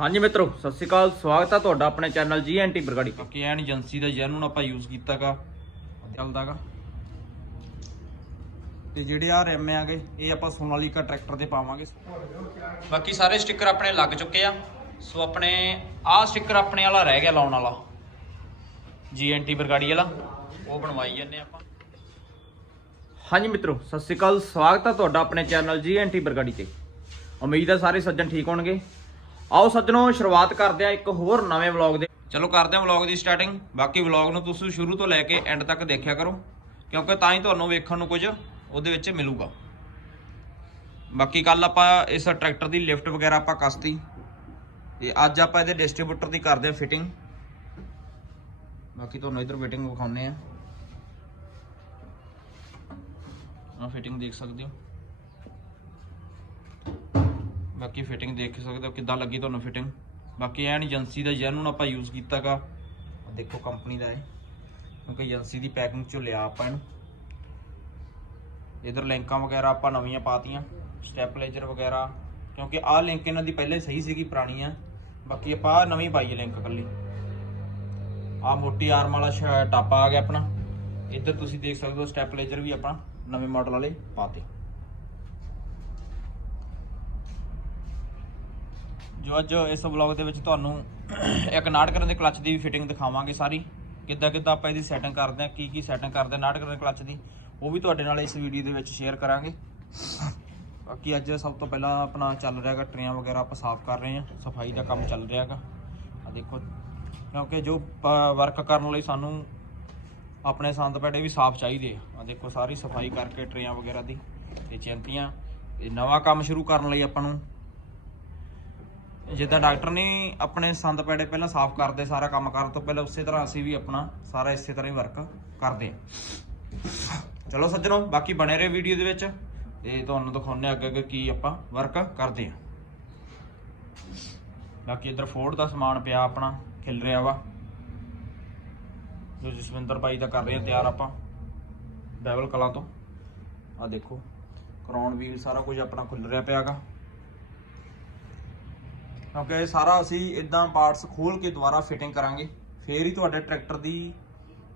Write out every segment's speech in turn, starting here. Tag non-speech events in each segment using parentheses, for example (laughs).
ਹਾਂਜੀ ਮਿੱਤਰੋ ਸਤਿ ਸ਼੍ਰੀ ਅਕਾਲ ਸਵਾਗਤ ਹੈ ਤੁਹਾਡਾ ਆਪਣੇ ਚੈਨਲ ਜੀਐਨਟੀ ਬਰਗਾੜੀ ਤੇ। ਕਿ ਐਨ ਏਜੰਸੀ ਦਾ ਜੈਨੂਨ ਆਪਾਂ ਯੂਜ਼ ਕੀਤਾਗਾ ਚੱਲਦਾਗਾ। ਤੇ ਜਿਹੜੇ ਆ ਰੈਮ ਆਗੇ ਇਹ ਆਪਾਂ ਸੋਨਾਲੀਕਾ ਟਰੈਕਟਰ ਤੇ ਪਾਵਾਂਗੇ। ਬਾਕੀ ਸਾਰੇ ਸਟicker ਆਪਣੇ ਲੱਗ ਚੁੱਕੇ ਆ। ਸੋ ਆਪਣੇ ਆਹ ਸਟicker ਆਪਣੇ ਵਾਲਾ ਰਹਿ ਗਿਆ ਲਾਉਣ ਵਾਲਾ। ਜੀਐਨਟੀ ਬਰਗਾੜੀ ਵਾਲਾ। ਉਹ ਬਣਵਾਈ ਜੰਨੇ ਆਪਾਂ। ਹਾਂਜੀ ਮਿੱਤਰੋ ਸਤਿ ਸ਼੍ਰੀ ਅਕਾਲ ਸਵਾਗਤ ਹੈ ਤੁਹਾਡਾ ਆਪਣੇ ਚੈਨਲ ਜੀਐਨਟੀ ਬਰਗਾੜੀ ਤੇ। ਉਮੀਦ ਹੈ ਸਾਰੇ ਸੱਜਣ ਠੀਕ ਹੋਣਗੇ। ਆਓ ਸੱਜਣੋ, ਸ਼ੁਰੂਆਤ ਕਰਦੇ ਆ ਇੱਕ ਹੋਰ ਨਵੇਂ ਵਲੌਗ ਦੇ। ਚਲੋ ਕਰਦੇ ਆ ਵਲੌਗ ਦੀ ਸਟਾਰਟਿੰਗ ਬਾਕੀ ਵਲੌਗ ਨੂੰ ਤੁਸੀਂ ਸ਼ੁਰੂ ਤੋਂ ਲੈ ਕੇ ਐਂਡ ਤੱਕ ਦੇਖਿਆ ਕਰੋ, ਕਿਉਂਕਿ ਤਾਂ ਹੀ ਤੁਹਾਨੂੰ ਵੇਖਣ ਨੂੰ ਕੁਝ ਉਹਦੇ ਵਿੱਚ ਮਿਲੂਗਾ। ਬਾਕੀ ਕੱਲ ਆਪਾਂ ਇਸ ਟਰੈਕਟਰ ਦੀ ਲਿਫਟ ਵਗੈਰਾ ਆਪਾਂ ਕਸਤੀ। ਤੇ ਅੱਜ ਆਪਾਂ ਇਹਦੇ ਡਿਸਟ੍ਰੀਬਿਊਟਰ ਦੀ ਕਰਦੇ ਆ ਫਿਟਿੰਗ ਬਾਕੀ ਤੁਹਾਨੂੰ ਇਧਰ ਫਿਟਿੰਗ ਵਿਖਾਉਂਦੇ ਆ ਆ ਫਿਟਿੰਗ ਦੇਖ ਸਕਦੇ ਹੋ। ਬਾਕੀ ਫਿਟਿੰਗ ਦੇਖ ਸਕਦੇ ਹੋ, ਕਿੱਦਾਂ ਲੱਗੀ ਤੁਹਾਨੂੰ ਫਿਟਿੰਗ ਬਾਕੀ ਐਨ ਏਜੰਸੀ ਦਾ ਜੈਨੂਨ ਆਪਾਂ ਯੂਜ਼ ਕੀਤਾਗਾ। ਆਹ ਦੇਖੋ ਕੰਪਨੀ ਦਾ ਹੈ ਕਿਉਂਕਿ ਏਜੰਸੀ ਦੀ ਪੈਕਿੰਗ ਚੋਂ ਲਿਆ ਆਪਾਂ ਇਹਨੂੰ। ਇਧਰ ਲਿੰਕਾਂ ਵਗੈਰਾ ਆਪਾਂ ਨਵੀਆਂ ਪਾਤੀਆਂ ਸਟੈਪਲਾਈਜ਼ਰ ਵਗੈਰਾ। ਕਿਉਂਕਿ ਆਹ ਲਿੰਕ ਇਹਨਾਂ ਦੀ ਪਹਿਲੇ ਸਹੀ ਸੀਗੀ, ਪੁਰਾਣੀ ਆ। ਬਾਕੀ ਆਪਾਂ ਆਹ ਨਵੀਂ ਪਾਈ ਲਿੰਕ ਕੱਲੀ ਆਹ ਮੋਟੀ ਆਰਮ ਵਾਲਾ ਸ਼- ਟਾਪਾ ਆ ਗਿਆ ਆਪਣਾ। ਇੱਧਰ ਤੁਸੀਂ ਦੇਖ ਸਕਦੇ ਹੋ ਸਟੈਪਲਾਈਜ਼ਰ ਵੀ ਆਪਣਾ ਨਵੇਂ ਮਾਡਲ ਵਾਲੇ ਪਾਤੇ। ਜੋ ਅੱਜ ਇਸ ਵਲੌਗ ਦੇ ਵਿੱਚ ਤੁਹਾਨੂੰ ਇੱਕ ਨਾਟ ਕਰਨ ਦੇ ਕਲੱਚ ਦੀ ਵੀ ਫਿਟਿੰਗ ਦਿਖਾਵਾਂਗੇ ਸਾਰੀ। ਕਿੱਦਾਂ ਕਿੱਦਾਂ ਆਪਾਂ ਇਹਦੀ ਸੈਟਿੰਗ ਕਰਦੇ ਆ ਕੀ ਕੀ ਸੈਟਿੰਗ ਕਰਦੇ ਆ ਨਾਟ ਕਰਨ ਦੇ ਕਲੱਚ ਦੀ, ਉਹ ਵੀ ਤੁਹਾਡੇ ਨਾਲ ਇਸ ਵੀਡੀਓ ਦੇ ਵਿੱਚ ਸ਼ੇਅਰ ਕਰਾਂਗੇ। ਬਾਕੀ ਅੱਜ ਸਭ ਤੋਂ ਪਹਿਲਾਂ ਆਪਣਾ ਚੱਲ ਰਿਹਾ ਹੈਗਾ, ਟਰੇਆਂ ਵਗੈਰਾ ਆਪਾਂ ਸਾਫ਼ ਕਰ ਰਹੇ ਹਾਂ, ਸਫ਼ਾਈ ਦਾ ਕੰਮ ਚੱਲ ਰਿਹਾ ਹੈਗਾ। ਆ ਦੇਖੋ, ਕਿਉਂਕਿ ਜੋ ਵਰਕ ਕਰਨ ਲਈ ਸਾਨੂੰ ਆਪਣੇ ਸੰਦ ਪੈੜੇ ਵੀ ਸਾਫ਼ ਚਾਹੀਦੇ ਆ। ਆ ਦੇਖੋ, ਸਾਰੀ ਸਫ਼ਾਈ ਕਰਕੇ ਟਰੇਆਂ ਵਗੈਰਾ ਦੀ, ਤੇ ਚਿੰਤੀਆਂ, ਇਹ ਨਵਾਂ ਕੰਮ ਸ਼ੁਰੂ ਕਰਨ ਲਈ ਆਪਾਂ ਨੂੰ ਜਿੱਦਾਂ ਡਾਕਟਰ ਨੇ ਆਪਣੇ ਸੰਦ ਪੈੜੇ ਪਹਿਲਾਂ ਸਾਫ਼ ਕਰਦੇ, ਸਾਰਾ ਕੰਮ ਕਰਨ ਤੋਂ ਪਹਿਲਾਂ ਉਸੇ ਤਰ੍ਹਾਂ ਅਸੀਂ ਵੀ ਆਪਣਾ ਸਾਰਾ ਇਸੇ ਤਰ੍ਹਾਂ ਹੀ ਵਰਕ ਕਰਦੇ ਹਾਂ। ਚਲੋ ਸੱਜਣੋ, ਬਾਕੀ ਬਣੇ ਰਹੇ ਵੀਡੀਓ ਦੇ ਵਿੱਚ ਤੇ ਤੁਹਾਨੂੰ ਦਿਖਾਉਂਦੇ ਹਾਂ ਅੱਗੇ ਅੱਗੇ ਕੀ ਆਪਾਂ ਵਰਕ ਕਰਦੇ ਹਾਂ। ਬਾਕੀ ਇੱਧਰ ਫੋਰਡ ਦਾ ਸਮਾਨ ਪਿਆ ਆਪਣਾ, ਖਿਲ ਰਿਹਾ ਵਾ। ਜੋ ਜਸਵਿੰਦਰ ਬਾਈ ਦਾ ਕਰ ਰਹੇ ਆ ਤਿਆਰ ਆਪਾਂ ਡੈਵਲ ਕਲਾਂ ਤੋਂ। ਆ ਦੇਖੋ ਕਰਾਉਣ ਵੀਲ ਸਾਰਾ ਕੁਝ ਆਪਣਾ ਖੁੱਲ ਰਿਹਾ ਪਿਆਗਾ ਕਿਉਂਕਿ ਇਹ ਸਾਰਾ ਅਸੀਂ ਇਦਾਂ ਪਾਰਟਸ ਖੋਲ ਕੇ ਦੁਬਾਰਾ ਫਿਟਿੰਗ ਕਰਾਂਗੇ। ਫੇਰ ਹੀ ਤੁਹਾਡੇ ਟਰੈਕਟਰ ਦੀ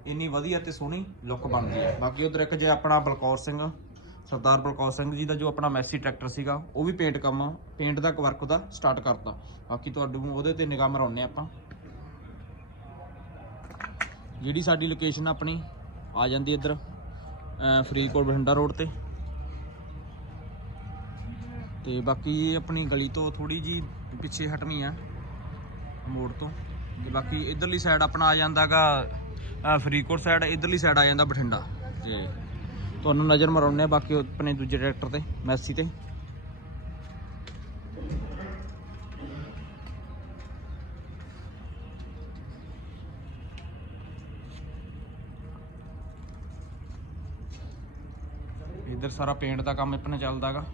ਇੰਨੀ ਵਧੀਆ ਤੇ ਸੋਹਣੀ ਲੁੱਕ ਬਣਦੀ ਹੈ। ਬਾਕੀ ਉਧਰ ਇੱਕ ਜੇ ਆਪਣਾ ਬਲਕੌਰ ਸਿੰਘ, ਸਰਦਾਰ ਬਲਕੌਰ ਸਿੰਘ ਜੀ ਦਾ ਜੋ ਆਪਣਾ ਮੈਸੀ ਟਰੈਕਟਰ ਸੀਗਾ, ਉਹ ਵੀ ਪੇਂਟ ਕੰਮ ਪੇਂਟ ਦਾ ਵਰਕ ਉਹਦਾ ਸਟਾਰਟ ਕਰਤਾ। ਬਾਕੀ ਤੁਹਾਨੂੰ ਉਹਦੇ ਤੇ ਨਿਗਾਹ ਮਰਾਉਂਦੇ ਆਪਾਂ। ਜਿਹੜੀ ਸਾਡੀ ਲੋਕੇਸ਼ਨ ਆਪਣੀ ਆ ਜਾਂਦੀ ਇੱਧਰ ਫਰੀਦਕੋਟ ਬਠਿੰਡਾ ਰੋਡ ਤੇ। ਤੇ ਬਾਕੀ ਆਪਣੀ ਗਲੀ ਤੋਂ ਥੋੜੀ ਜੀ ਪਿੱਛੇ ਹਟਵੀਂ ਆ ਮੋੜ ਤੋਂ। ਤੇ ਬਾਕੀ ਇਧਰਲੀ ਸਾਈਡ ਆਪਣਾ ਆ ਜਾਂਦਾਗਾ ਫਰੀਦਕੋਟ ਸਾਈਡ ਇਧਰਲੀ ਸਾਈਡ ਆ ਜਾਂਦਾ ਬਠਿੰਡਾ। ਤੇ ਤੁਹਾਨੂੰ ਨਜ਼ਰ ਮਰਾਉਣੇ ਬਾਕੀ ਆਪਣੇ ਦੂਜੇ ਟਰੈਕਟਰ ਤੇ ਮੈਸੀ ਤੇ। ਇਧਰ ਸਾਰਾ ਪੇਂਟ ਦਾ ਕੰਮ ਆਪਣਾ ਚੱਲਦਾਗਾ।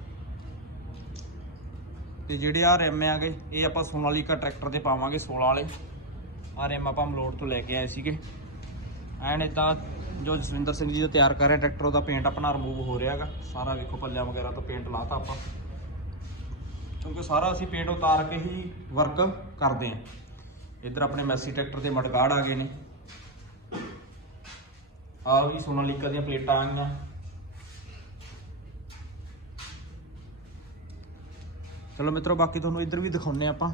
ਤੇ ਜਿਹੜੇ ਆ ਰਿਮ ਆਗੇ ਇਹ ਆਪਾਂ ਸੋਨਾਲੀਕਾ ਟਰੈਕਟਰ ਤੇ ਪਾਵਾਂਗੇ 16 ਵਾਲੇ। ਆ ਰਿਮ ਆਪਾਂ ਮਲੋੜ ਤੋਂ ਲੈ ਕੇ ਆਏ ਸੀਗੇ। ਐਨ ਇਦਾਂ ਜੋ ਜਸਵਿੰਦਰ ਸਿੰਘ ਜੀ ਦਾ ਤਿਆਰ ਕਰ ਰਿਹਾ ਟਰੈਕਟਰ, ਉਹਦਾ ਪੇਂਟ ਆਪਣਾ ਰਿਮੂਵ ਹੋ ਰਿਹਾ ਹੈਗਾ। ਸਾਰਾ ਵੇਖੋ ਪੱਲਿਆਂ ਵਗੈਰਾ ਤੋਂ ਪੇਂਟ ਲਾਤਾ ਆਪਾਂ। ਕਿਉਂਕਿ ਸਾਰਾ ਅਸੀਂ ਪੇਂਟ ਉਤਾਰ ਕੇ ਹੀ ਵਰਕ ਕਰਦੇ ਆਂ ਇੱਧਰ ਆਪਣੇ ਮੈਸੀ ਟਰੈਕਟਰ ਦੇ ਮਡਗਾੜ ਆ ਗਏ ਨੇ। ਆ ਵੀ ਸੋਨਾਲੀਕਾ ਦੀਆਂ ਪਲੇਟਾਂ ਆ ਚਲੋ ਮਿੱਤਰੋ, ਬਾਕੀ ਤੁਹਾਨੂੰ ਇੱਧਰ ਵੀ ਦਿਖਾਉਨੇ ਆਪਾਂ।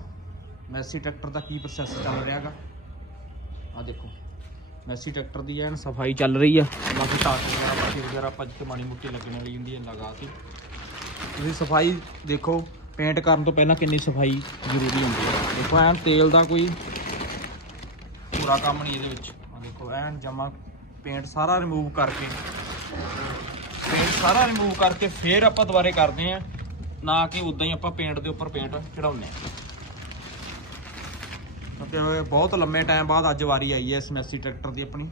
ਮੈਸੀ ਟਰੈਕਟਰ ਦਾ ਕੀ ਪ੍ਰੋਸੈਸ ਚੱਲ ਰਿਹਾ ਹੈਗਾ ਆ ਦੇਖੋ, ਮੈਸੀ ਟਰੈਕਟਰ ਦੀ ਐਨ ਸਫ਼ਾਈ ਚੱਲ ਰਹੀ ਆ। ਬਾਕੀ ਟਾਕ ਵਗੈਰਾ ਬਾਕੀ ਵਗੈਰਾ ਆਪਾਂ ਜਿੱਥੇ ਮਾੜੀ ਮੁੱਟੀ ਲੱਗਣ ਵਾਲੀ ਹੁੰਦੀ ਹੈ, ਲਗਾ ਕੇ। ਤੁਸੀਂ ਸਫ਼ਾਈ ਦੇਖੋ ਪੇਂਟ ਕਰਨ ਤੋਂ ਪਹਿਲਾਂ ਕਿੰਨੀ ਸਫ਼ਾਈ ਜ਼ਰੂਰੀ ਹੁੰਦੀ ਹੈ। ਦੇਖੋ, ਐਨ ਤੇਲ ਦਾ ਕੋਈ ਪੂਰਾ ਕੰਮ ਨਹੀਂ ਇਹਦੇ ਵਿੱਚ। ਆ ਦੇਖੋ, ਐਨ ਜਮਾ ਪੇਂਟ ਸਾਰਾ ਰਿਮੂਵ ਕਰਕੇ ਪੇਂਟ ਸਾਰਾ ਰਿਮੂਵ ਕਰਕੇ ਫੇਰ ਆਪਾਂ ਦੁਬਾਰੇ ਕਰਦੇ ਆਂ ਨਾ ਕਿ ਉਦਾਂ ਹੀ ਆਪਾਂ ਪੇਂਟ ਦੇ ਉੱਪਰ ਪੇਂਟ ਚੜਾਉਂਦੇ ਆ ਕਿਉਂਕਿ ਬਹੁਤ ਲੰਮੇ ਟਾਈਮ ਬਾਅਦ ਅੱਜ ਵਾਰੀ ਆਈ ਹੈ ਇਸ ਮੈਸੀ ਟਰੈਕਟਰ ਦੀ ਆਪਣੀ।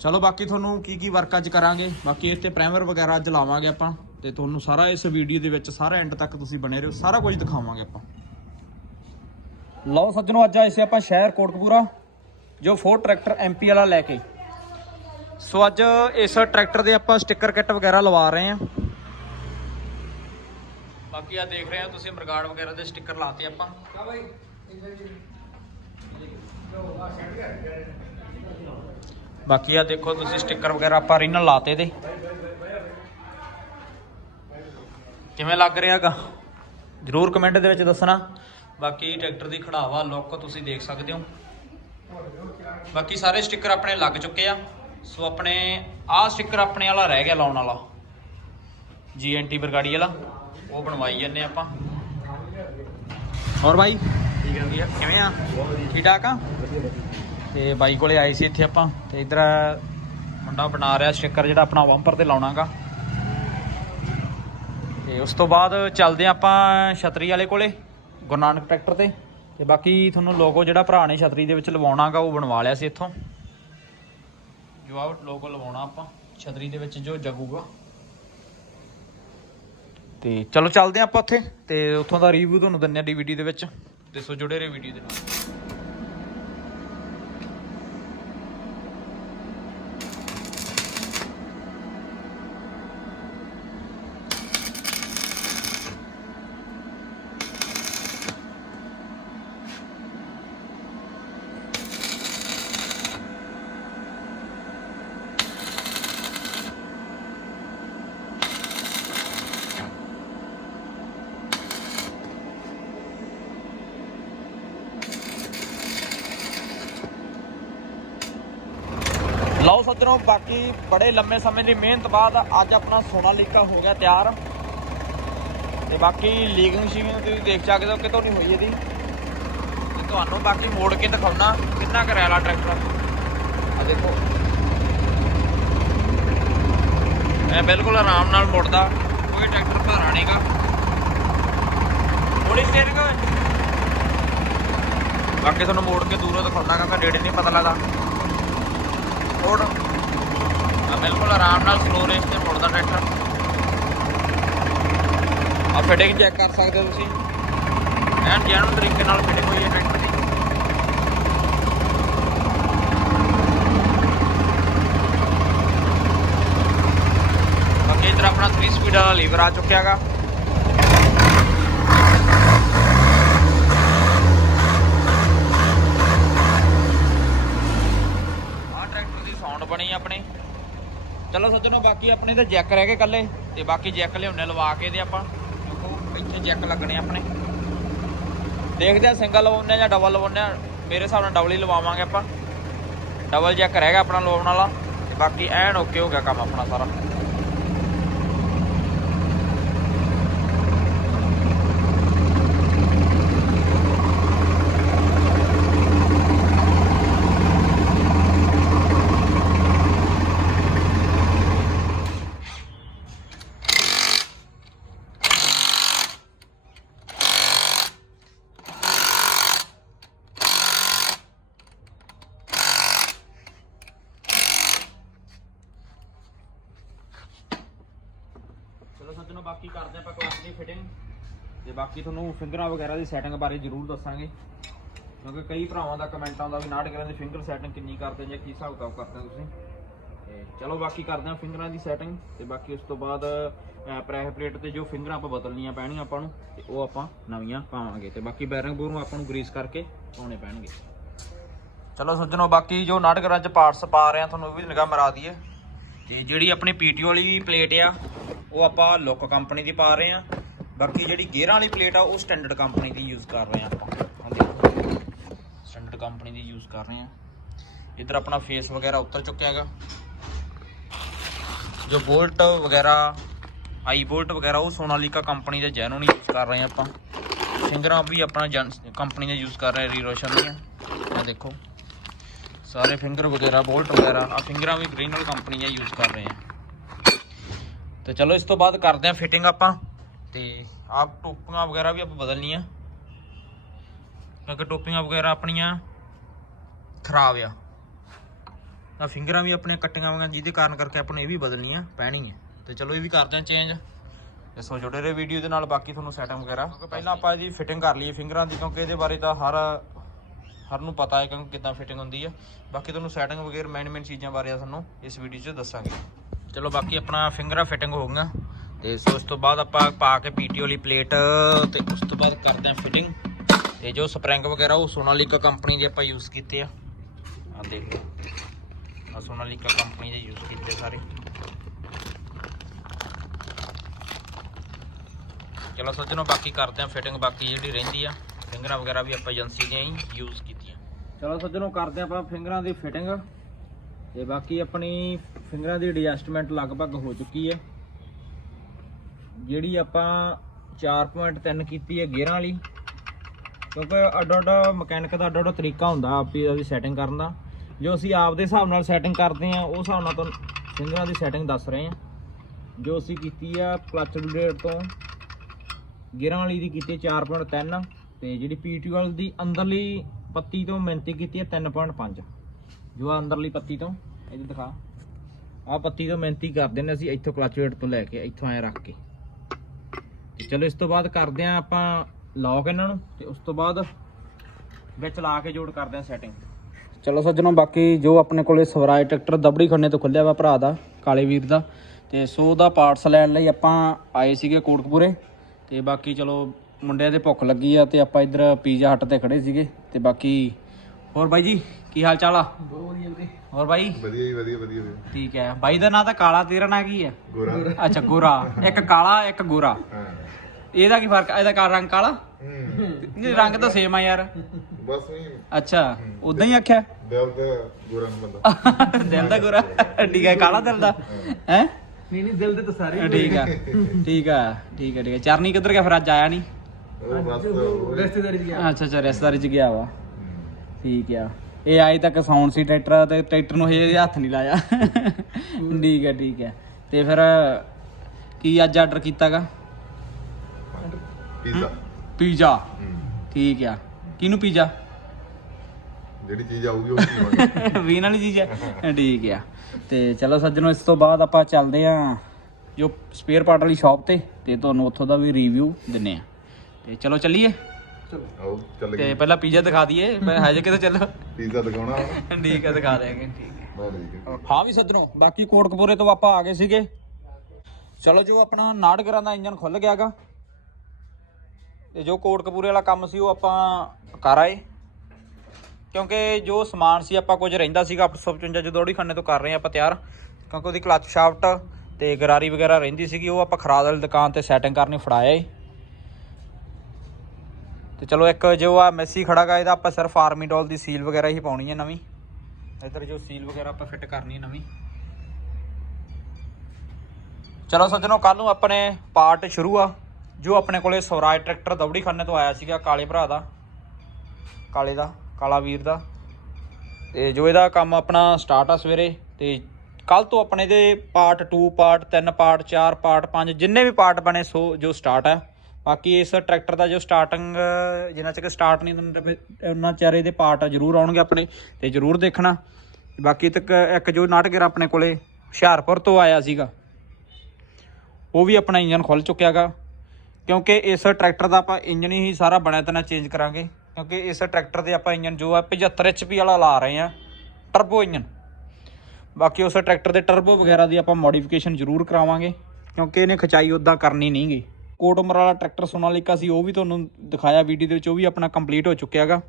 ਚਲੋ ਬਾਕੀ ਤੁਹਾਨੂੰ ਕੀ ਕੀ ਵਰਕ ਅੱਜ ਕਰਾਂਗੇ, ਬਾਕੀ ਇੱਥੇ ਪ੍ਰਾਈਮਰ ਵਗੈਰਾ ਅੱਜ ਲਾਵਾਂਗੇ ਆਪਾਂ ਤੇ ਤੁਹਾਨੂੰ ਸਾਰਾ ਇਸ ਵੀਡੀਓ ਦੇ ਵਿੱਚ ਸਾਰਾ ਐਂਡ ਤੱਕ ਤੁਸੀਂ ਬਣੇ ਰਹੋ, ਸਾਰਾ ਕੁਝ ਦਿਖਾਵਾਂਗੇ ਆਪਾਂ। ਲਓ ਸੱਜਣੋ, ਅੱਜ ਆਏ ਸੀ ਆਪਾਂ ਸ਼ਹਿਰ ਕੋਟਕਪੂਰਾ। ਜੋ ਫੋਰ ਟਰੈਕਟਰ ਐਮਪੀ ਵਾਲਾ ਲੈ ਕੇ। ਸੋ ਅੱਜ ਇਸ ਟਰੈਕਟਰ ਦੇ ਆਪਾਂ ਸਟicker ਕਿੱਟ ਵਗੈਰਾ ਲਵਾ ਰਹੇ ਹਾਂ। ਬਾਕੀ ਆ ਦੇਖ ਰਹੇ ਹੋ ਤੁਸੀਂ ਮਰਗਾੜ ਵਗੈਰਾ ਦੇ ਸਟicker ਲਾਤੇ ਆਪਾਂ। ਬਾਕੀ ਆ ਦੇਖੋ ਤੁਸੀਂ ਸਟicker ਵਗੈਰਾ ਆਪਾਂ ਰੀਨਲ ਲਾਤੇ ਦੇ। ਕਿਵੇਂ ਲੱਗ ਰਿਹਾਗਾ ਜਰੂਰ ਕਮੈਂਟ ਦੇ ਵਿੱਚ ਦੱਸਣਾ। ਬਾਕੀ ਟਰੈਕਟਰ ਦੀ ਖੜਾਵਾ ਲੁੱਕ ਤੁਸੀਂ ਦੇਖ ਸਕਦੇ ਹੋ। ਬਾਕੀ ਸਾਰੇ ਸਟicker ਆਪਣੇ ਲੱਗ ਚੁੱਕੇ ਆ। ਸੋ ਆਪਣੇ ਆਹ ਸਟicker ਆਪਣੇ ਵਾਲਾ ਰਹਿ ਗਿਆ ਲਾਉਣ ਵਾਲਾ। ਜੀਐਨਟੀ ਬਰਗਾੜੀ ਵਾਲਾ। ਉਹ ਬਣਵਾਈ ਜੰਨੇ ਆਪਾਂ। ਹੋਰ ਬਾਈ? ਕਿਵੇਂ ਆ? ਠੀਕ ਠਾਕ ਆ? ਤੇ ਬਾਈ ਕੋਲੇ ਆਏ ਸੀ ਇੱਥੇ ਆਪਾਂ। ਤੇ ਇਧਰ ਮੁੰਡਾ ਬਣਾ ਰਿਹਾ ਸਟicker ਜਿਹੜਾ ਆਪਣਾ ਬੰਪਰ ਤੇ ਲਾਉਣਾਗਾ। ਤੇ ਉਸ ਤੋਂ ਬਾਅਦ ਚੱਲਦੇ ਆਪਾਂ ਛਤਰੀ ਵਾਲੇ ਕੋਲੇ ਗੁਰੂ ਨਾਨਕ ਟਰੈਕਟਰ ਤੇ। ਤੇ ਬਾਕੀ ਤੁਹਾਨੂੰ ਲੋਗੋ ਜਿਹੜਾ ਭਰਾ ਨੇ ਛਤਰੀ ਦੇ ਵਿੱਚ ਲਵਾਉਣਾਗਾ, ਉਹ ਬਣਵਾ ਲਿਆ ਸੀ ਇੱਥੋਂ। ਜੋ ਆ ਲੋਗੋ ਲਵਾਉਣਾ ਆਪਾਂ, ਛਤਰੀ ਦੇ ਵਿੱਚ ਜੋ ਜਗੂਗਾ। ਤੇ ਚਲੋ ਚੱਲਦੇ ਹਾਂ ਆਪਾਂ ਉੱਥੇ, ਤੇ ਉੱਥੋਂ ਦਾ ਰਿਵਿਊ ਤੁਹਾਨੂੰ ਦਿੰਨੇ ਆ ਡੀਵੀਡੀ ਦੇ ਵਿੱਚ, ਤੇ ਸੋ ਜੁੜੇ ਰਹੇ ਵੀਡੀਓ ਦੇ ਨਾਲ। ਲਓ ਸੱਜਣੋ ਬਾਕੀ ਬੜੇ ਲੰਮੇ ਸਮੇਂ ਦੀ ਮਿਹਨਤ ਬਾਅਦ ਅੱਜ ਆਪਣਾ ਸੋਨਾਲੀਕਾ ਹੋ ਗਿਆ ਤਿਆਰ। ਤੇ ਬਾਕੀ ਲੀਕਿੰਗ ਸ਼ੀਗਿੰਗ ਤੁਸੀਂ ਦੇਖ ਸਕਦੇ ਹੋ ਕਿਤੋਂ ਨਹੀਂ ਹੋਈ ਇਹਦੀ। ਤੇ ਤੁਹਾਨੂੰ ਬਾਕੀ ਮੋੜ ਕੇ ਦਿਖਾਉਣਾ ਕਿੰਨਾ ਕਰਿਆ ਵਾਲਾ ਟਰੈਕਟਰ ਆ। ਦੇਖੋ। ਇਹ ਬਿਲਕੁਲ ਆਰਾਮ ਨਾਲ ਮੁੜਦਾ, ਕੋਈ ਟਰੈਕਟਰ ਭਾਰਾ ਨਹੀਂਗਾ ਮੋੜੀ ਸਟੇਰਿੰਗ ਬਾਕੀ ਤੁਹਾਨੂੰ ਮੋੜ ਕੇ ਦੂਰੋਂ ਦਿਖਾਉਣਾ ਕਿਉਂਕਿ ਡੇੜੇ ਨਹੀਂ ਪਤਾ ਲੱਗਦਾ। ਮੋੜ ਆ ਬਿਲਕੁਲ ਆਰਾਮ ਨਾਲ ਸਲੋ ਰੇਸ ਤੇ ਮੁੜਦਾ ਟਰੈਕਟਰ ਆ ਫਿਟਿੰਗ ਚੈੱਕ ਕਰ ਸਕਦੇ ਹੋ ਤੁਸੀਂ। ਐਨ ਜੈਨੂਨ ਤਰੀਕੇ ਨਾਲ ਫਿਟਿੰਗ ਹੋਈ ਹੈ ਟਰੈਕਟਰ ਦੀ। ਬਾਕੀ ਇਧਰ ਆਪਣਾ 3 ਸਪੀਡ ਵਾਲਾ ਲੀਵਰ ਆ ਚੁੱਕਿਆਗਾ ਆ ਟਰੈਕਟਰ ਦੀ ਸਾਊਂਡ ਬਣੀ ਆਪਣੇ ਚਲੋ ਸੱਜਣੋ, ਬਾਕੀ ਆਪਣੇ ਤੇ ਜੈਕ ਰਹਿ ਗਏ ਕੱਲੇ ਤੇ ਬਾਕੀ ਜੈਕ ਲਿਆਉਣੇ, ਲਵਾ ਕੇ ਤੇ ਆਪਾਂ ਦੇਖੋ, ਇੱਥੇ ਜੈਕ ਲੱਗਣੇ ਆਪਣੇ। ਦੇਖਦੇ ਆ ਸਿੰਗਲ ਲਵਾਉਂਦੇ ਆ ਜਾਂ ਡਬਲ ਲਵਾਉਂਦੇ ਆ ਮੇਰੇ ਹਿਸਾਬ ਨਾਲ ਡਬਲ ਹੀ ਲਵਾਵਾਂਗੇ ਆਪਾਂ। ਡਬਲ ਜੈਕ ਰਹਿ ਗਿਆ ਆਪਣਾ ਲਵਾਉਣ ਵਾਲਾ। ਤੇ ਬਾਕੀ ਐਨ ਓਕੇ ਹੋ ਗਿਆ ਕੰਮ ਆਪਣਾ ਸਾਰਾ ਚਲੋ ਸੱਜਣੋ ਬਾਕੀ ਕਰਦੇ ਆਪਾਂ ਕਲੱਚ ਦੀ ਫਿਟਿੰਗ ਤੇ ਬਾਕੀ ਤੁਹਾਨੂੰ ਫਿੰਗਰਾਂ ਵਗੈਰਾ ਦੀ ਸੈਟਿੰਗ ਬਾਰੇ ਜ਼ਰੂਰ ਦੱਸਾਂਗੇ। ਕਿਉਂਕਿ ਕਈ ਭਰਾਵਾਂ ਦਾ ਕਮੈਂਟ ਆਉਂਦਾ ਵੀ ਨਾਟਕਰਾਂ ਦੀ ਫਿੰਗਰ ਸੈਟਿੰਗ ਕਿੰਨੀ ਕਰਦੇ ਜਾਂ ਕੀ ਹਿਸਾਬ ਕਿਤਾਬ ਕਰਦੇ ਹੋ ਤੁਸੀਂ। ਤੇ ਚਲੋ ਬਾਕੀ ਕਰਦੇ ਹਾਂ ਫਿੰਗਰਾਂ ਦੀ ਸੈਟਿੰਗ ਤੇ ਬਾਕੀ ਉਸ ਤੋਂ ਬਾਅਦ ਪ੍ਰੈਸ਼ਰ ਪਲੇਟ ਤੇ ਜੋ ਫਿੰਗਰਾਂ ਆਪਾਂ ਬਦਲਣੀਆਂ ਪੈਣਗੀਆਂ ਆਪਾਂ ਨੂੰ, ਤੇ ਉਹ ਆਪਾਂ ਨਵੀਆਂ ਪਾਵਾਂਗੇ। ਤੇ ਬਾਕੀ ਬੈਰਿੰਗ ਬੂਰੋਂ ਆਪਾਂ ਨੂੰ ਗਰੀਸ ਕਰਕੇ ਪਾਉਣੇ ਪੈਣਗੇ। ਚਲੋ ਸੱਜਣੋ, ਬਾਕੀ ਜੋ ਨਾਟਕਰਾਂ ਚ ਪਾਰਟਸ ਪਾ ਰਹੇ ਆ ਤੁਹਾਨੂੰ ਉਹ ਵੀ ਨਿਗਾਹ ਮਰਾ ਦਈਏ। ਤੇ ਜਿਹੜੀ ਆਪਣੀ ਪੀਟੀਓ ਵਾਲੀ ਪਲੇਟ ਆ, ਉਹ ਆਪਾਂ ਲੁੱਕ ਕੰਪਨੀ ਦੀ ਪਾ ਰਹੇ ਆ ਬਾਕੀ ਜਿਹੜੀ ਗੇਅਰਾਂ ਵਾਲੀ ਪਲੇਟ ਆ, ਉਹ ਸਟੈਂਡਰਡ ਕੰਪਨੀ ਦੀ ਯੂਜ਼ ਕਰ ਰਹੇ ਆ ਆਪਾਂ। ਸਟੈਂਡਰਡ ਕੰਪਨੀ ਦੀ ਯੂਜ਼ ਕਰ ਰਹੇ ਆ ਇਧਰ ਆਪਣਾ ਫੇਸ ਵਗੈਰਾ ਉਤਰ ਚੁੱਕਿਆ ਹੈਗਾ। ਜੋ ਬੋਲਟ ਵਗੈਰਾ ਆਈ ਬੋਲਟ ਵਗੈਰਾ, ਉਹ ਸੋਨਾਲੀਕਾ ਕੰਪਨੀ ਦੇ ਜੈਨੂਨ ਯੂਜ਼ ਕਰ ਰਹੇ ਆ ਆਪਾਂ। ਸਿੰਗਰਾਂ ਵੀ ਆਪਣਾ ਕੰਪਨੀ ਦੇ ਯੂਜ਼ ਕਰ ਰਹੇ ਆ ਰੀਰੋਸ਼ਨ ਦੀਆਂ। ਆ ਦੇਖੋ। ਸਾਰੇ ਫਿੰਗਰ ਵਗੈਰਾ ਬੋਲਟ ਵਗੈਰਾ ਆ ਫਿੰਗਰਾਂ ਵੀ ਗ੍ਰੀਨਲ ਕੰਪਨੀ ਆ ਯੂਜ਼ ਕਰ ਰਹੇ ਆ। ਤੇ ਚਲੋ ਇਸ ਤੋਂ ਬਾਅਦ ਕਰਦੇ ਆ ਫਿਟਿੰਗ ਆਪਾਂ ਤੇ ਆਪ ਟੋਪੀਆਂ ਵਗੈਰਾ ਵੀ ਆਪਾਂ ਬਦਲਣੀਆਂ। ਕਿਉਂਕਿ ਟੋਪੀਆਂ ਵਗੈਰਾ ਆਪਣੀਆਂ ਖਰਾਬ ਆ। ਆ ਫਿੰਗਰਾਂ ਵੀ ਆਪਣੇ ਕੱਟੀਆਂ ਵਗਾਂ ਜਿਹਦੇ ਕਾਰਨ ਕਰਕੇ ਆਪਾਂ ਨੂੰ ਇਹ ਵੀ ਬਦਲਣੀਆਂ ਪੈਣੀ ਹੈ ਤੇ ਚਲੋ ਇਹ ਵੀ ਕਰਦੇ ਆ ਚੇਂਜ ਸੋ ਜੁੜੇ ਰਹੇ ਵੀਡੀਓ ਦੇ ਨਾਲ ਬਾਕੀ ਤੁਹਾਨੂੰ ਸੈਟਿੰਗ ਵਗੈਰਾ। ਪਹਿਲਾਂ ਆਪਾਂ ਇਹਦੀ ਫਿਟਿੰਗ ਕਰ ਲਈਏ ਫਿੰਗਰਾਂ ਦੀ ਕਿਉਂਕਿ ਇਹਦੇ ਬਾਰੇ ਤਾਂ ਹਰ ਹਰ ਨੂੰ ਪਤਾ ਹੈ ਕਿ ਕਿੱਦਾਂ ਫਿਟਿੰਗ ਹੁੰਦੀ ਆ। ਬਾਕੀ ਤੁਹਾਨੂੰ ਸੈਟਿੰਗ ਵਗੈਰਾ ਮੇਨ ਮੇਨ ਚੀਜ਼ਾਂ ਬਾਰੇ ਤੁਹਾਨੂੰ ਇਸ ਵੀਡੀਓ 'ਚ ਦੱਸਾਂਗੇ। ਚਲੋ ਬਾਕੀ ਆਪਣਾ ਫਿੰਗਰਾਂ ਫਿਟਿੰਗ ਹੋ ਗਈਆਂ। ਤੇ ਸੋ ਉਸ ਤੋਂ ਬਾਅਦ ਆਪਾਂ ਪਾ ਕੇ ਪੀਟੀ ਵਾਲੀ ਪਲੇਟ ਤੇ ਉਸ ਤੋਂ ਬਾਅਦ ਕਰਦੇ ਹਾਂ ਫਿਟਿੰਗ ਤੇ ਜੋ ਸਪਰਿੰਗ ਵਗੈਰਾ, ਉਹ ਸੋਨਾਲੀਕਾ ਕੰਪਨੀ ਦੇ ਆਪਾਂ ਯੂਜ਼ ਕੀਤੇ ਆ। ਆ ਦੇਖ ਲਓ। ਆ ਸੋਨਾਲੀਕਾ ਕੰਪਨੀ ਦੇ ਯੂਜ਼ ਕੀਤੇ ਸਾਰੇ। ਚਲੋ ਸੱਜਣੋ, ਬਾਕੀ ਕਰਦੇ ਆ ਫਿਟਿੰਗ ਬਾਕੀ ਜਿਹੜੀ ਰਹਿੰਦੀ ਆ ਫਿੰਗਰਾਂ ਵਗੈਰਾ ਵੀ ਆਪਾਂ ਏਜੰਸੀ ਦੀਆਂ ਹੀ ਯੂਜ਼ ਚਲੋ ਸੱਜਣੋ, ਕਰਦੇ ਆ ਆਪਾਂ ਫਿੰਗਰਾਂ ਦੀ ਫਿਟਿੰਗ ਤੇ ਬਾਕੀ ਆਪਣੀ ਫਿੰਗਰਾਂ ਦੀ ਐਡਜਸਟਮੈਂਟ ਲਗਭਗ ਹੋ ਚੁੱਕੀ ਹੈ। ਜਿਹੜੀ ਆਪਾਂ 4.3 ਕੀਤੀ ਹੈ ਗੇਅਰਾਂ ਵਾਲੀ, ਕਿਉਂਕਿ ਅੱਡ ਅੱਡ ਮਕੈਨਿਕ ਦਾ ਅੱਡ ਅੱਡ ਤਰੀਕਾ ਹੁੰਦਾ ਆਪੀ ਉਹਦੀ ਸੈਟਿੰਗ ਕਰਨ ਦਾ। ਜੋ ਅਸੀਂ ਆਪ ਦੇ ਹਿਸਾਬ ਨਾਲ ਸੈਟਿੰਗ ਕਰਦੇ ਆ ਉਸ ਹਿਸਾਬ ਨਾਲ ਤੁਹਾਨੂੰ ਫਿੰਗਰਾਂ ਦੀ ਸੈਟਿੰਗ ਦੱਸ ਰਹੇ ਆ ਜੋ ਅਸੀਂ ਕੀਤੀ ਆ ਕਲਚ ਡੇਟ ਤੋਂ ਗੇਅਰਾਂ ਵਾਲੀ ਦੀ ਕੀਤੀ ਹੈ 4.3 ਤੇ ਜਿਹੜੀ ਪੀਟੀ ਵਾਲੀ ਦੀ ਅੰਦਰਲੀ ਪੱਤੀ ਤੋਂ ਮਿਹਨਤੀ ਕੀਤੀ ਹੈ 3.5 ਜੋ ਆ ਅੰਦਰਲੀ ਪੱਤੀ ਤੋਂ ਇਹਦੀ ਦਿਖਾ। ਆ ਪੱਤੀ ਤੋਂ ਮਿਹਨਤੀ ਕਰਦੇ ਨੇ ਅਸੀਂ ਇੱਥੋਂ ਕਲਚ ਵੇਟ ਤੋਂ ਲੈ ਕੇ, ਇੱਥੋਂ ਐ ਰੱਖ ਕੇ। ਤੇ ਚਲੋ ਇਸ ਤੋਂ ਬਾਅਦ ਕਰਦੇ ਆ ਆਪਾਂ ਲੌਕ ਇਹਨਾਂ ਨੂੰ, ਤੇ ਉਸ ਤੋਂ ਬਾਅਦ ਵਿੱਚ ਲਾ ਕੇ ਜੋੜ ਕਰਦੇ ਆ ਸੈਟਿੰਗ ਚਲੋ ਸੱਜਣੋ, ਬਾਕੀ ਜੋ ਆਪਣੇ ਕੋਲੇ ਸਵਰਾਜ ਟਰੈਕਟਰ ਦਬੜੀ ਖੰਨੇ ਤੋਂ ਖੁੱਲਿਆ ਵਾ ਭਰਾ ਦਾ, ਕਾਲੇ ਵੀਰ ਦਾ, ਤੇ ਸੋ ਦਾ ਪਾਰਟਸ ਲੈਣ ਲਈ ਆਪਾਂ ਆਏ ਸੀਗੇ ਕੋਟਕਪੂਰੇ। ਤੇ ਬਾਕੀ ਚਲੋ ਮੁੰਡਿਆਂ ਦੇ ਭੁੱਖ ਲੱਗੀ ਆ ਤੇ ਆਪਾਂ ਇੱਧਰ ਪੀਜ਼ਾ ਹੱਟ ਤੇ ਖੜੇ ਸੀਗੇ ਤੇ ਬਾਕੀ ਹੋਰ ਬਾਈ ਜੀ ਕੀ ਹਾਲ ਚਾਲ ਆ? ਬਹੁਤ ਵਧੀਆ ਵੀਰੇ। ਹੋਰ ਬਾਈ? ਵਧੀਆ ਜੀ ਵਧੀਆ ਵਧੀਆ। ਠੀਕ ਹੈ। ਬਾਈ ਦਾ ਨਾਂ ਤਾਂ ਕਾਲਾ ਤੇਰਾ ਨਾਂ ਕੀ ਹੈ? ਗੋਰਾ। ਅੱਛਾ ਗੋਰਾ। ਇੱਕ ਕਾਲਾ ਇੱਕ ਗੋਰਾ। ਇਹਦਾ ਕੀ ਫ਼ਰਕ ਇਹਦਾ ਕਾਲਾ ਰੰਗ ਕਾਲਾ? ਹੂੰ। ਇਹ ਰੰਗ ਤਾਂ ਸੇਮ ਆ ਯਾਰ। ਬਸ ਨਹੀਂ। ਅੱਛਾ ਉਦਾਂ ਹੀ ਆਖਿਆ? ਦਿਲ ਤੇ ਗੋਰਾ ਨੂੰ ਬੰਦਾ। ਦਿਲ ਦਾ ਗੋਰਾ। ਠੀਕ ਹੈ ਕਾਲਾ ਦਿਲ ਦਾ। ਹੈ? ਨਹੀਂ ਨਹੀਂ ਦਿਲ ਦੇ ਤਾਂ ਸਾਰੇ ਠੀਕ ਆ। ਠੀਕ ਆ ਠੀਕ ਆ ਠੀਕ ਆ। ਚਰਨੀ ਕਿੱਧਰ ਗਿਆ? ਫਿਰ ਅੱਜ ਆਇਆ ਨਹੀਂ। ਉਹ ਬਸ ਉਹ- ਰਿਸ਼ਤੇਦਾਰੀ ਵੀ ਆ ਅੱਛਾ ਅੱਛਾ ਰਿਸ਼ਤੇਦਾਰੀ ਚ ਗਿਆ ਵਾ। ਠੀਕ ਆ। ਇਹ ਆਏ ਤੱਕ ਸਾਊਂਡ ਸੀ ਟਰੈਕਟਰ ਤੇ ਟਰੈਕਟਰ ਨੂੰ ਹਜੇ ਹੱਥ ਨਹੀਂ ਲਾਇਆ। ਠੀਕ ਆ ਠੀਕ ਆ। ਤੇ ਫਿਰ ਕੀ ਅੱਜ ਆਰਡਰ ਕੀਤਾਗਾ? ਪੀਜ਼ਾ। ਪੀਜ਼ਾ। ਹੂੰ। ਠੀਕ ਆ। ਕਿਹਨੂੰ ਪੀਜ਼ਾ? ਜਿਹੜੀ ਚੀਜ਼ ਆਊਗੀ ਉਹ ਖਵਾਵਾਂਗੇ (laughs) ਵੀਨ ਵਾਲੀ ਚੀਜ਼ ਹੈ ਠੀਕ ਆ। ਤੇ ਚਲੋ ਸੱਜਣੋ ਇਸ ਤੋਂ ਬਾਅਦ ਆਪਾਂ ਚੱਲਦੇ ਆ ਜੋ ਸਪੇਅਰ ਪਾਰਟ ਵਾਲੀ ਸ਼ਾਪ ਤੇ ਤੇ ਤੁਹਾਨੂੰ ਉੱਥੋਂ ਦਾ ਵੀ ਰਿਵਿਊ ਦਿੰਨੇ ਆ। ਤੇ ਚਲੋ ਚੱਲੀਏ। ਚਲੋ ਆਓ ਚੱਲ ਤੇ ਗਏ। ਪਹਿਲਾਂ ਪੀਜ਼ਾ ਦਿਖਾ ਦਈਏ। ਮੈਂ ਹਜੇ ਕਿਤੇ ਚੱਲੋ। ਪੀਜ਼ਾ ਦਿਖਾਉਣਾ ਠੀਕ ਆ ਦਿਖਾ ਦਿਆਂਗੇ ਠੀਕ ਹੈ ਠੀਕ ਹੈ ਹਾਂ ਵੀ ਸੱਜਣੋ। ਬਾਕੀ ਕੋਟਕਪੂਰੇ ਤੋਂ ਆਪਾਂ ਆ ਗਏ ਸੀਗੇ। ਚਲੋ ਜੋ ਆਪਣਾ ਨਾੜਗਰਾਂ ਦਾ ਇੰਜਨ ਖੁੱਲ ਗਿਆਗਾ। ਤੇ ਜੋ ਕੋਟਕਪੂਰੇ ਵਾਲਾ ਕੰਮ ਸੀ ਉਹ ਆਪਾਂ ਕਰ ਆਏ। ਕਿਉਂਕਿ ਜੋ ਸਮਾਨ ਸੀ ਆਪਾਂ ਕੁਝ ਰਹਿੰਦਾ ਸੀਗਾ 855 ਜੋ ਦੋੜੀ ਖੰਨੇ ਤੋਂ ਕਰ ਰਹੇ ਹਾਂ ਆਪਾਂ ਤਿਆਰ। ਕਿਉਂਕਿ ਉਹਦੀ ਕਲੱਚ ਸ਼ਾਫਟ ਤੇ ਗਰਾਰੀ ਵਗੈਰਾ ਰਹਿੰਦੀ ਸੀਗੀ ਉਹ ਆਪਾਂ ਖਰਾਦ ਵਾਲੀ ਦੁਕਾਨ ਤੇ ਸੈਟਿੰਗ ਕਰਨੀ ਫੜਾਇਆ ਏ। ਤੇ ਚਲੋ ਇੱਕ ਜੋ ਆ ਮੈਸੀ ਖੜਾਗਾ ਇਹਦਾ ਆਪਾਂ ਸਿਰਫ ਆਰਮੀ ਡੋਲ ਦੀ ਸੀਲ ਵਗੈਰਾ ਹੀ ਪਾਉਣੀ ਹੈ ਨਵੀਂ। ਇੱਧਰ ਜੋ ਸੀਲ ਵਗੈਰਾ ਆਪਾਂ ਫਿੱਟ ਕਰਨੀ ਹੈ ਨਵੀਂ। ਚਲੋ ਸੱਜਣੋ ਕੱਲ ਨੂੰ ਆਪਣੇ ਪਾਰਟ ਸ਼ੁਰੂ ਆ। ਜੋ ਆਪਣੇ ਕੋਲੇ ਸਵਰਾਜ ਟਰੈਕਟਰ ਦੌੜੀ ਖਾਨੇ ਤੋਂ ਆਇਆ ਸੀਗਾ, ਕਾਲੇ ਭਰਾ ਦਾ। ਕਾਲੇ ਦਾ, ਕਾਲਾ ਵੀਰ ਦਾ। ਤੇ ਜੋ ਇਹਦਾ ਕੰਮ ਆਪਣਾ ਸਟਾਰਟ ਆ ਸਵੇਰੇ, ਤੇ ਕੱਲ ਤੋਂ ਆਪਣੇ ਦੇ ਪਾਰਟ 2 ਪਾਰਟ 3 ਪਾਰਟ 4 ਪਾਰਟ 5 ਜਿੰਨੇ ਵੀ ਪਾਰਟ ਬਣੇ, ਸੋ ਜੋ ਸਟਾਰਟ ਆ। ਬਾਕੀ ਇਸ ਟਰੈਕਟਰ ਦਾ ਜੋ ਸਟਾਰਟਿੰਗ ਜਿੰਨਾ ਚਿਰ ਸਟਾਰਟ ਨਹੀਂ ਹੁੰਦਾ ਉਹਨਾਂ ਚਾਰੇ ਦੇ ਪਾਰਟ ਜ਼ਰੂਰ ਆਉਣਗੇ ਆਪਣੇ ਤੇ ਜ਼ਰੂਰ ਦੇਖਣਾ। ਬਾਕੀ ਤੱਕ ਇੱਕ ਜੋ ਨਾਟਕਰ ਆਪਣੇ ਕੋਲੇ ਹੁਸ਼ਿਆਰਪੁਰ ਤੋਂ ਆਇਆ ਸੀਗਾ, ਉਹ ਵੀ ਆਪਣਾ ਇੰਜਨ ਖੁੱਲ ਚੁੱਕਿਆਗਾ ਕਿਉਂਕਿ ਇਸ ਟਰੈਕਟਰ ਦਾ ਆਪਾਂ ਇੰਜਨ ਹੀ ਸਾਰਾ ਬਣਿਆ ਤਨਾ ਚੇਂਜ ਕਰਾਂਗੇ। ਕਿਉਂਕਿ ਇਸ ਟਰੈਕਟਰ ਦੇ ਆਪਾਂ ਇੰਜਨ ਜੋ ਆ 75 HP ਵਾਲਾ ਲਾ ਰਹੇ ਆ ਟਰਬੋ ਇੰਜਨ ਬਾਕੀ ਉਸ ਟਰੈਕਟਰ ਦੇ ਟਰਬੋ ਵਗੈਰਾ ਦੀ ਆਪਾਂ ਮੋਡੀਫਿਕੇਸ਼ਨ ਜ਼ਰੂਰ ਕਰਾਵਾਂਗੇ, ਕਿਉਂਕਿ ਇਹਨੇ ਖਚਾਈ ਉਦਾਂ ਕਰਨੀ ਨਹੀਂਗੀ ਕੋਟਮਰ ਵਾਲਾ ਟਰੈਕਟਰ ਸੋਨਾਲੀਕਾ ਸੀ ਉਹ ਵੀ ਤੁਹਾਨੂੰ ਦਿਖਾਇਆ ਵੀਡੀਓ ਦੇ ਵਿੱਚ ਉਹ ਵੀ ਆਪਣਾ ਕੰਪਲੀਟ ਹੋ ਚੁੱਕਿਆਗਾ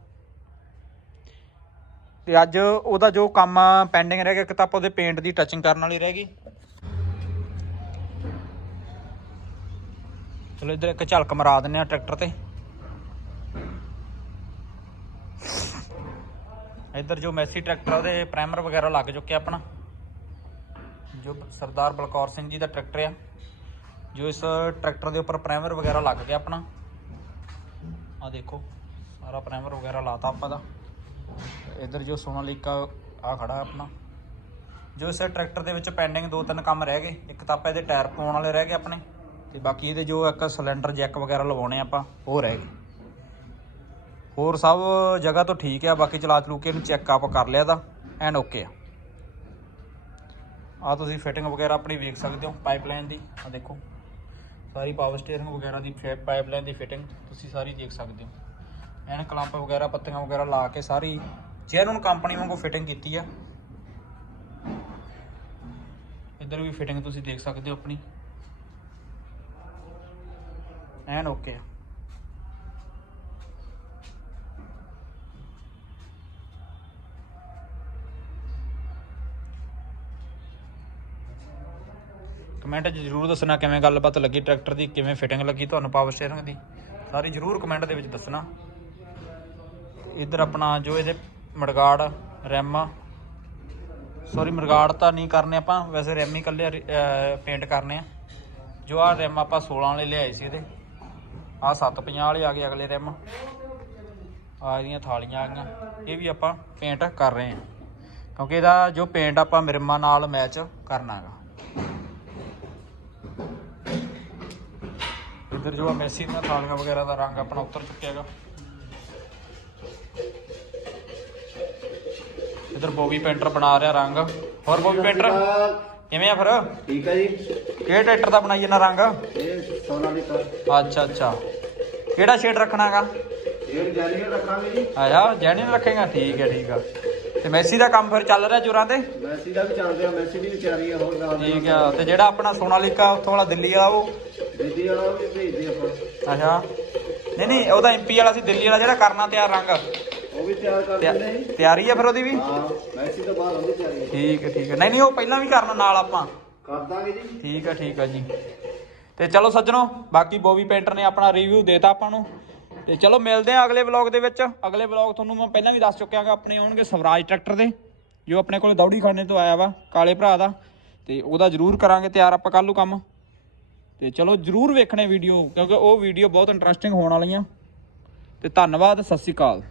ਤੇ ਅੱਜ ਉਹਦਾ ਜੋ ਕੰਮ ਪੈਂਡਿੰਗ ਰਹਿ ਗਿਆ ਇੱਕ ਤਾਂ ਆਪਾਂ ਉਹਦੇ ਪੇਂਟ ਦੀ ਟੱਚਿੰਗ ਕਰਨ ਵਾਲੀ ਰਹਿ ਗਈ। ਚਲੋ ਇੱਧਰ ਇੱਕ ਝਲਕ ਮਰਾ ਦਿੰਨੇ ਆ ਟਰੈਕਟਰ ਤੇ। ਇੱਧਰ ਜੋ ਮੈਸੀ ਟਰੈਕਟਰ ਆ, ਉਹਦੇ ਪ੍ਰਾਈਮਰ ਵਗੈਰਾ ਲੱਗ ਚੁੱਕਿਆ ਆਪਣਾ। ਜੋ ਸਰਦਾਰ ਬਲਕੌਰ ਸਿੰਘ ਜੀ ਦਾ ਟਰੈਕਟਰ ਆ। ਜੋ ਇਸ ਟਰੈਕਟਰ ਦੇ ਉੱਪਰ ਪ੍ਰਾਈਮਰ ਵਗੈਰਾ ਲੱਗ ਗਿਆ ਆਪਣਾ। ਆ ਦੇਖੋ, ਸਾਰਾ ਪ੍ਰਾਈਮਰ ਵਗੈਰਾ ਲਾਤਾ ਆਪਾਂ ਦਾ। ਇੱਧਰ ਜੋ ਸੋਨਾਲੀਕਾ ਆ ਖੜਾ ਆਪਣਾ। ਜੋ ਇਸ ਟਰੈਕਟਰ ਦੇ ਵਿੱਚ ਪੈਂਡਿੰਗ ਦੋ ਤਿੰਨ ਕੰਮ ਰਹਿ ਗਏ, ਇੱਕ ਤਾਂ ਆਪਾਂ ਇਹਦੇ ਟਾਇਰ ਪਾਉਣ ਵਾਲੇ ਰਹਿ ਗਏ ਆਪਣੇ, ਤੇ ਬਾਕੀ ਇਹਦੇ ਜੋ ਇੱਕ ਸਿਲੰਡਰ ਜੈਕ ਵਗੈਰਾ ਲਵਾਉਣੇ ਆਪਾਂ, ਉਹ ਰਹਿ ਗਏ। ਹੋਰ ਸਭ ਜਗ੍ਹਾ ਤੋਂ ਠੀਕ ਆ, ਬਾਕੀ ਚਲਾ ਚਲੂ ਕੇ ਇਹਨੂੰ ਚੈੱਕ ਅਪ ਕਰ ਲਿਆ ਦਾ ਐਂਡ ਓਕੇ ਆ। ਆ ਤੁਸੀਂ ਫਿਟਿੰਗ ਵਗੈਰਾ ਆਪਣੀ ਵੇਖ ਸਕਦੇ ਹੋ ਪਾਈਪਲਾਈਨ ਦੀ ਆ ਦੇਖੋ। ਸਾਰੀ ਪਾਵਰ ਸਟੀਅਰਿੰਗ ਵਗੈਰਾ ਦੀ ਪਾਈਪਲਾਈਨ ਦੀ ਫਿਟਿੰਗ ਤੁਸੀਂ ਸਾਰੀ ਦੇਖ ਸਕਦੇ ਹੋ। ਐਨ ਕਲੰਪ ਵਗੈਰਾ, ਪੱਤੀਆਂ ਵਗੈਰਾ ਲਾ ਕੇ ਸਾਰੀ ਜੈਨੂਨ ਕੰਪਨੀ ਵਾਂਗੂ ਫਿਟਿੰਗ ਕੀਤੀ ਆ। ਇੱਧਰ ਵੀ ਫਿਟਿੰਗ ਤੁਸੀਂ ਦੇਖ ਸਕਦੇ ਹੋ ਆਪਣੀ। ਐਨ ਓਕੇ ਆ। ਕਮੈਂਟ 'ਚ ਜਰੂਰ ਦੱਸਣਾ ਕਿਵੇਂ ਗੱਲਬਾਤ ਲੱਗੀ ਟਰੈਕਟਰ ਦੀ ਕਿਵੇਂ ਫਿਟਿੰਗ ਲੱਗੀ, ਤੁਹਾਨੂੰ ਪਾਵਰ ਸਟੀਅਰਿੰਗ ਦੀ। ਸਾਰੀ ਜਰੂਰ ਕਮੈਂਟ ਦੇ ਵਿੱਚ ਦੱਸਣਾ। ਇੱਧਰ ਆਪਣਾ ਜੋ ਇਹਦੇ ਮੜਗਾੜ ਰੈਮ ਸੌਰੀ ਮਰਗਾੜ ਤਾਂ ਨਹੀਂ ਕਰਨੇ ਆਪਾਂ, ਵੈਸੇ ਰੈਮ ਹੀ ਕੱਲੇ ਪੇਂਟ ਕਰਨੇ ਆ। ਜੋ ਆ ਰੈਮ ਆਪਾਂ 16 ਵਾਲੇ ਲਿਆਏ ਸੀ ਇਹਦੇ ਆ 750 ਵਾਲੇ ਆ ਗਏ ਅਗਲੇ ਰੈਮ ਆ ਇਹਦੀਆਂ ਥਾਲੀਆਂ ਆ ਗਈਆਂ, ਇਹ ਵੀ ਆਪਾਂ ਪੇਂਟ ਕਰ ਰਹੇ ਹਾਂ। ਕਿਉਂਕਿ ਇਹਦਾ ਜੋ ਪੇਂਟ ਆਪਾਂ ਮਿਰਮਾ ਨਾਲ ਮੈਚ ਕਰਨਾ ਇੱਧਰ ਜੋ ਆ ਮੈਸੀ ਦੀਆਂ ਥਾਲੀਆਂ ਵਗੈਰਾ ਦਾ ਰੰਗ ਆਪਣਾ ਉਤਰ ਚੁੱਕਿਆ ਹੈਗਾ ਇੱਧਰ ਬੋਬੀ ਪੇਂਟਰ ਬਣਾ ਰਿਹਾ ਰੰਗ। ਹੋਰ ਬੋਬੀ ਪੇਂਟਰ? ਕਿਵੇਂ ਆ ਫਿਰ? ਠੀਕ ਹੈ ਜੀ। ਕਿਹੜੇ ਟਰੈਕਟਰ ਦਾ ਬਣਾਈ ਇਹਨਾਂ ਰੰਗ? ਇਹ ਸੋਨਾ ਦੀ ਕਰ। ਅੱਛਾ ਅੱਛਾ। ਕਿਹੜਾ ਸ਼ੇਡ ਰੱਖਣਾਗਾ? ਇਹ ਜਾਨੀ ਰੱਖਾਂਗੇ ਜੀ। ਆਇਆ ਜੈਨੀ ਰੱਖੇਗਾ? ਠੀਕ ਹੈ ਠੀਕ ਆ। ਤੇ ਮੈਸੀ ਦਾ ਕੰਮ ਫਿਰ ਚੱਲ ਰਿਹਾ ਜੁਰਾਂ ਤੇ? ਮੈਸੀ ਦਾ ਵੀ ਚੱਲਦੇ ਆ ਮੈਸੀ ਦੀ ਵਿਚਾਰੀ ਆ ਹੋਰ ਨਾਲ ਠੀਕ ਆ ਤੇ ਜਿਹੜਾ ਆਪਣਾ ਸੋਨਾਲੀਕਾ ਉੱਥੋਂ ਵਾਲਾ ਦਿੱਲੀ ਵਾਲਾ ਉਹ? ਦਿੱਲੀ ਵਾਲਾ ਵੀ ਭੇਜਦੇ ਆਪਾਂ। ਅੱਛਾ। ਨਹੀਂ ਨਹੀਂ ਉਹਦਾ ਐਮਪੀ ਵਾਲਾ ਸੀ ਦਿੱਲੀ ਵਾਲਾ ਜਿਹੜਾ ਕਰਨਾ ਤਿਆਰ ਰੰਗ। ਉਹ ਵੀ ਤਿਆਰ ਕਰ ਤਿਆ- ਦਿੰਦੇ ਨੇ ਤਿਆਰੀ ਆ ਫਿਰ ਉਹਦੀ ਵੀ? ਹਾਂ ਮੈਸੀ ਤੋਂ ਬਾਅਦ ਉਹਦੀ ਤਿਆਰੀ ਠੀਕ ਹੈ ਠੀਕ ਹੈ ਨਹੀਂ ਨਹੀਂ ਉਹ ਪਹਿਲਾਂ ਵੀ ਕਰਨਾ ਨਾਲ ਆਪਾਂ। ਕਰ ਦਾਂਗੇ ਜੀ। ਠੀਕ ਹੈ ਠੀਕ ਹੈ ਜੀ। ਤੇ ਚਲੋ ਸੱਜਣੋ ਬਾਕੀ ਬੋਬੀ ਪੇਂਟਰ ਨੇ ਆਪਣਾ ਰਿਵਿਊ ਦੇਤਾ ਆਪਾਂ ਨੂੰ। ਤੇ ਚਲੋ ਮਿਲਦੇ ਆ ਅਗਲੇ ਵਲੌਗ ਦੇ ਵਿੱਚ। ਅਗਲੇ ਵਲੌਗ ਤੁਹਾਨੂੰ ਮੈਂ ਪਹਿਲਾਂ ਵੀ ਦੱਸ ਚੁੱਕਿਆ ਹਾਂ ਆਪਣੇ ਆਉਣਗੇ ਸਵਰਾਜ ਟਰੈਕਟਰ ਦੇ, ਜੋ ਆਪਣੇ ਕੋਲੇ ਦੌੜੀ ਖਾਨੇ ਤੋਂ ਆਇਆ ਵਾ, ਕਾਲੇ ਭਰਾ ਦਾ। ਤੇ ਉਹਦਾ ਜ਼ਰੂਰ ਕਰਾਂਗੇ ਤਿਆਰ ਆਪਾਂ ਕੱਲ੍ਹ ਨੂੰ ਕੰਮ। ਤੇ ਚਲੋ ਜ਼ਰੂਰ ਵੇਖਣੇ ਵੀਡੀਓ ਕਿਉਂਕਿ ਉਹ ਵੀਡੀਓ ਬਹੁਤ ਇੰਟਰਸਟਿੰਗ ਹੋਣ ਵਾਲੀਆਂ। ਤੇ ਧੰਨਵਾਦ, ਸਤਿ ਸ਼੍ਰੀ ਅਕਾਲ।